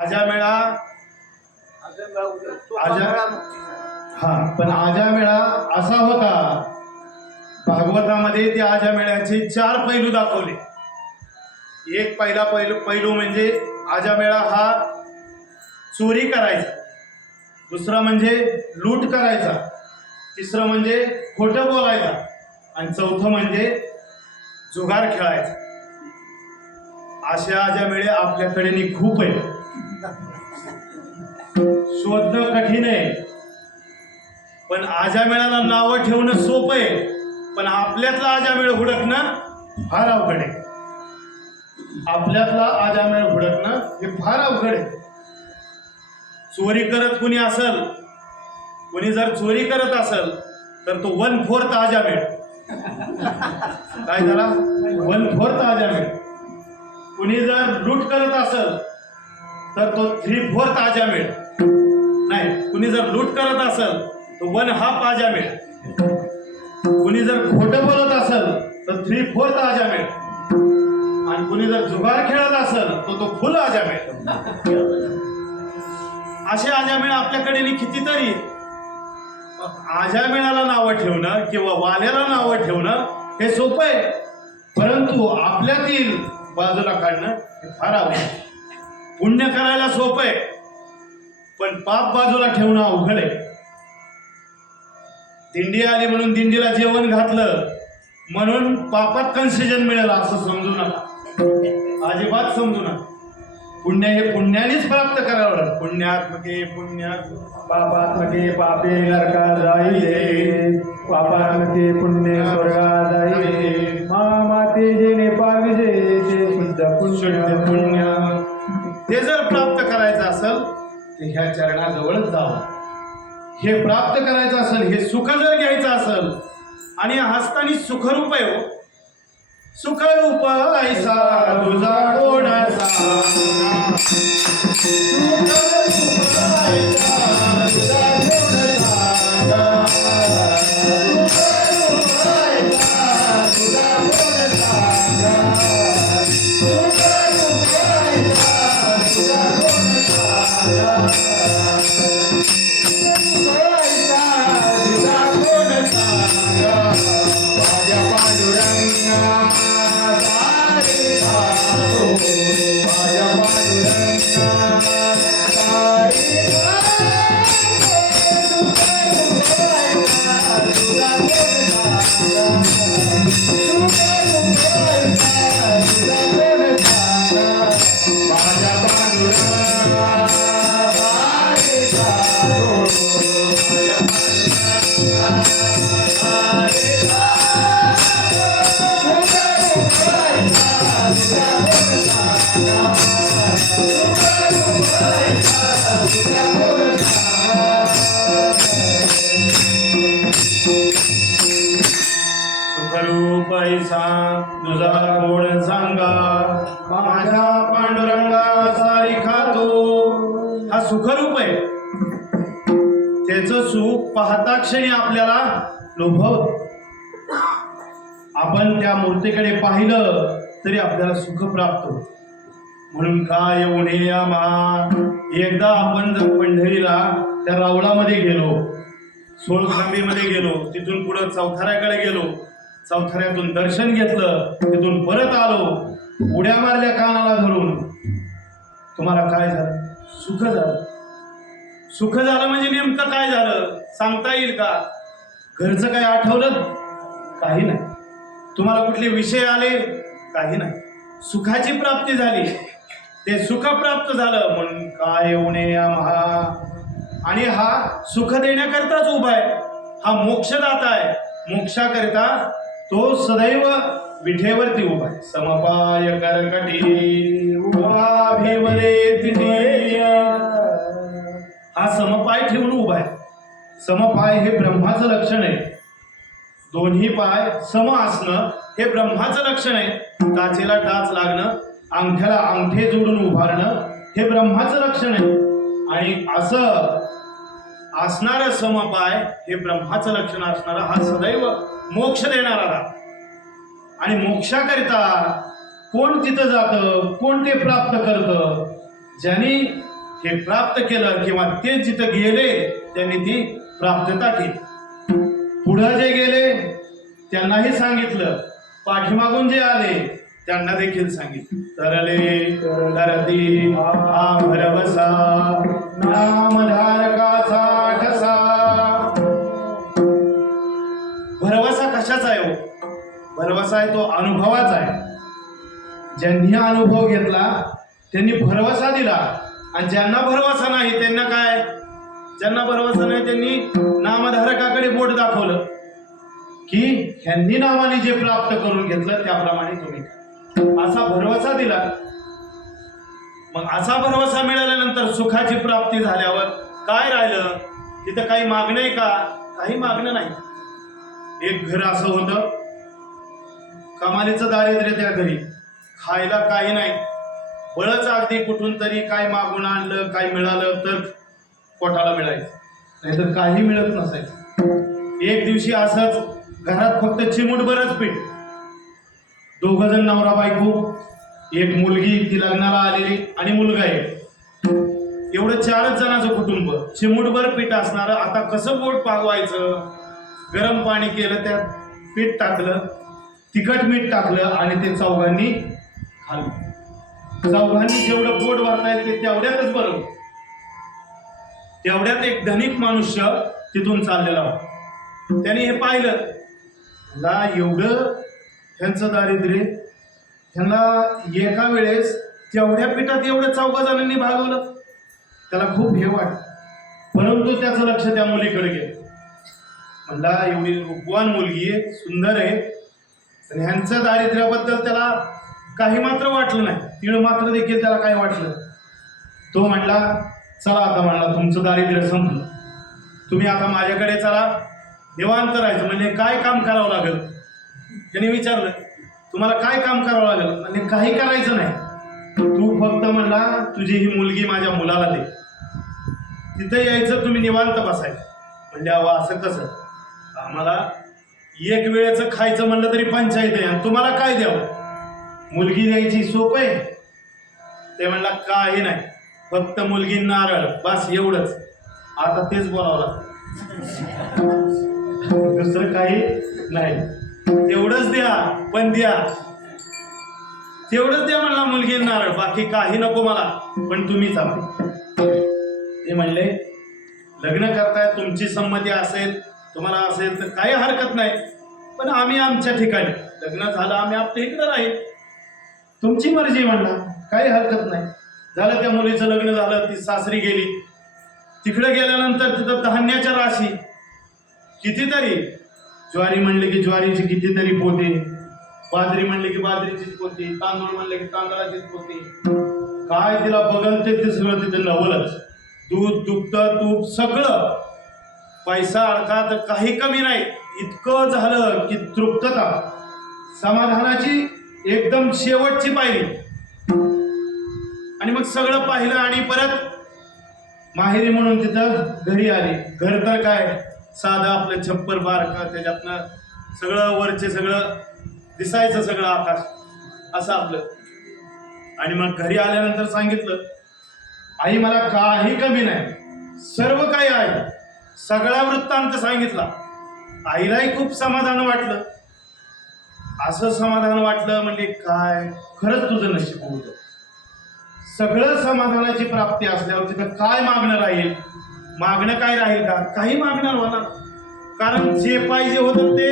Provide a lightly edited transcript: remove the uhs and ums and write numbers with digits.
आजामेळा पण आजामेळा असा होता, भागवतामध्ये त्या आजामेळ्याचे 4 पैलू दाखवले. एक पैलू म्हणजे आजामेळा हा चोरी करायचा, दुसरा म्हणजे लूट करायचा, तिसरं म्हणजे खोटं बोलायचा आणि चौथं म्हणजे जुगार खेळायचा. अशा आजामेळे आपल्याकडे खूप आहे. शोधणं कठीण आहे, पण आजामेळाला नावं ठेवणं सोपं आहे. पण आपल्यातला आजामेळ हुडकणं फार अवघड आहे. आपल्यातला आजामेळ हुडकणं हे फार अवघड आहे. चोरी करत कुणी असल, कुणी जर चोरी करत असल तर तो 1/4 आजामेळ. काय झाला? 1/4 आजामेळ. कुणी जर लूट करत असल तर तो 3/4 आजामेळ. नाही, कुणी जर लूट करत असल तो 1/2 आजामेळ. कुणी जर खोटं बोलत असल तर 3/4 आजामेळ. आणि कुणी जर जुगार खेळत असल तर तो फुल आजामेळ. असे आजामेळ आपल्याकडे कितीतरी. आजामेळाला नावं ठेवणं किंवा वाल्याला नावं ठेवणं हे सोपं आहे, परंतु आपल्यातील बाजूला काढणं हे फार अवघड आहे. पुण्य करायला सोपं आहे, पण पाप बाजूला ठेवणं अवघड आहे. दिंडी आली म्हणून दिंडीला जेवण घातलं म्हणून पापात कन्सेशन मिळेल असं समजू नका, अजिबात समजू नका. पुण्य हे पुण्यानेच प्राप्त करावं. पुण्यात्मके पुण्य, पापात्मके पापे नरका जाईले, पापात्मके पुण्य स्वर्गा जाईले, माते जेने पाविजे ते शुद्ध पुण्य. ते जर प्राप्त करायचं असेल तर ह्या चरणाजवळच जावं. हे प्राप्त करायचं असेल, हे सुख जर घ्यायचं असेल, आणि हस्तानी सुखरूप आहे. हो, सुखरूप ऐसा तुझा कोणाचा, सुखरूप ऐसा तुझा कोण सांगा, माझ्या पांडुरंगा सारी खातो. हा सुखरूप आहे. त्याचं सुख पाहता क्षणी आपल्याला लोभवत. आपण त्या मूर्तीकडे पाहिलं तरी आपल्याला सुख प्राप्त होत. म्हणून काय येऊने आम्हा. एकदा आपण जर पंढरीला त्या रावळामध्ये गेलो, सोळखांबीमध्ये गेलो, तिथून पुढे चौथऱ्याकडे गेलो, चौथऱ्यातून दर्शन घेतलं, तिथून परत आलो, उड्या मारल्या कानाला धरून, तुम्हाला काय झालं? सुख झालं. सुख झालं म्हणजे नेमकं काय झालं सांगता येईल का? घरचं काय आठवलं? काही नाही. तुम्हाला कुठले विषय आले? काही नाही. सुखाची प्राप्ती झाली. ते सुख प्राप्त झालं म्हणून काय येऊने आम्हा. आणि हा सुख देण्याकरताच उभा आहे. हा मोक्षदाता आहे. मोक्षाकरिता तो सदैव विठेवरती उभा आहे. समपाय करकटी उभा भेवरे तिथे. हा समपाय ठेवून उभा आहे. समपाय हे ब्रह्माचं लक्षण आहे. दोन्ही पाय सम असणं हे ब्रह्माचं लक्षण आहे. टाचेला टाच लागणं, अंगठ्याला अंगठे जोडून उभारणं हे ब्रह्माचं लक्षण आहे. आणि असं असणारं समपाय हे ब्रह्माचं लक्षण असणारा हा सदैव मोक्ष देणारा. आणि मोक्षाकरिता कोण तिथं जातं, कोण ते प्राप्त करतं, ज्यांनी हे प्राप्त केलं किंवा ते जिथं गेले त्यांनी ती प्राप्तता केली. पुढं जे गेले त्यांनाही सांगितलं, पाठीमागून जे आले त्यांना देखील सांगितलं. तरले तरती हा भरवसा नामधारकाचा ठसा. भरवसा कशाचा आहे हो? भरवसा आहे तो अनुभवाचा आहे. ज्यांनी अनुभव घेतला त्यांनी भरवसा दिला, आणि ज्यांना भरवसा नाही त्यांना काय? ज्यांना भरवसा नाही त्यांनी नामधारकाकडे बोट दाखवलं की ह्यांनी नावाने जे प्राप्त करून घेतलं त्याप्रमाणे तुम्ही करा. असा भरवसा दिला. मग असा भरवसा मिळाल्यानंतर सुखाची प्राप्ती झाल्यावर काय राहिलं? तिथं काही मागणं आहे का? काही मागणं नाही. एक घर असं होतं, कमालीचं दारिद्र्य त्या घरी, खायला काही नाही, बळच अगदी कुठून तरी काय मागून आणलं, काय मिळालं तर पोटाला मिळायचं, नाहीतर काही मिळत नसायचं. एक दिवशी असंच घरात फक्त चिमूटभरच पीठ, दोघ जण नवरा बायको, एक मुलगी ती लग्नाला आलेली आणि मुलगा एक, एवढं 4च जणांचं कुटुंब, चिमूटभर पीठ असणार. आता कसं पोट भागवायचं? गरम पाणी केलं, त्यात पीठ टाकलं, तिखट मीठ टाकलं आणि ते चौघांनी खाल्लं. चौघांनी जेवढं पोट भरतायत ते तेवढ्यातच बरं. तेवढ्यात एक धनिक मनुष्य तिथून चाललेला होता. त्याने हे पाहिलं, एवढं त्यांचं दारिद्र्य, त्यांना एका वेळेस तेवढ्या पिठात एवढं 4 जणांनी भागवलं. त्याला खूप हे वाटलं, परंतु त्याचं लक्ष त्या मुलीकडे गेलं. म्हणला एवढी रूपवान मुलगी आहे, सुंदर आहे, पण ह्यांच्या दारिद्र्याबद्दल त्याला काही मात्र वाटलं नाही, तीळ मात्र देखील त्याला काही वाटलं. तो म्हणला, चला आता, म्हणला तुमचं दारिद्र्य संपलं, तुम्ही आता माझ्याकडे चला, निवांत राहायचं. म्हणजे काय काम करावं लागेल? त्यांनी विचारलं, तुम्हाला काय काम करावं लागेल? म्हणजे काही करायचं नाही, तू फक्त म्हणला तुझी ही मुलगी माझ्या मुलाला दे, तिथं यायचं, तुम्ही निवांत बसायचं. म्हणजे अहो असं कसं? आम्हाला एक वेळेचं खायचं म्हणलं तरी पंचायत आहे, आणि तुम्हाला काय द्यावं? मुलगी द्यायची सोपं आहे? ते म्हणला काही नाही, फक्त मुलगी नारळ, बस एवढंच. आता तेच बोलावं लागतं, दुसरं काही नाही, तेवढंच द्या, पण द्या, तेवढंच द्या म्हणला, मुलगी नारळ, बाकी काही नको मला, पण तुम्हीच आम्ही. ते म्हणले, लग्न करताय, तुमची संमती असेल, तुम्हाला असेल तर काही हरकत नाही, पण आम्ही आमच्या ठिकाणी, लग्न झालं आम्ही आपल्या इकडं राहील, तुमची मर्जी. म्हणला काही हरकत नाही. झालं, त्या मुलीचं लग्न झालं, ती सासरी गेली. तिकडे गेल्यानंतर तिथं धान्याच्या राशी कितीतरी, ज्वारी म्हणले की ज्वारीची कितीतरी पोते, बाजरी म्हणले की बाजरीचीच पोती, तांदूळ म्हणले की तांदळाचीच पोती, काय तिला बघल ते सगळं तिथं नवलच. दूध, दुग्ध, तूप सगळं, पैसा अडका तर काही कमी नाही. इतकं झालं की तृप्तता, समाधानाची एकदम शेवटची पाहिली. आणि मग सगळं पाहिलं आणि परत माहेरी म्हणून तिथं घरी आली. घर तर काय साधं आपलं छप्पर बारका, त्याच्यातनं सगळं वरचे सगळं दिसायचं, सगळं आकाश असं आपलं. आणि मग घरी आल्यानंतर सांगितलं, आई मला काही कमी नाही, सर्व काही आहे. सगळा वृत्तांत सांगितला. आईलाही खूप समाधान वाटलं. असं समाधान वाटलं म्हणजे काय, खरंच तुझं नशीब होतं. सगळं समाधानाची प्राप्ती असल्यावर तिथं काय मागणं राहील? मागणं काय राहील का? काही मागणार होणार, कारण जे पाहिजे होतं ते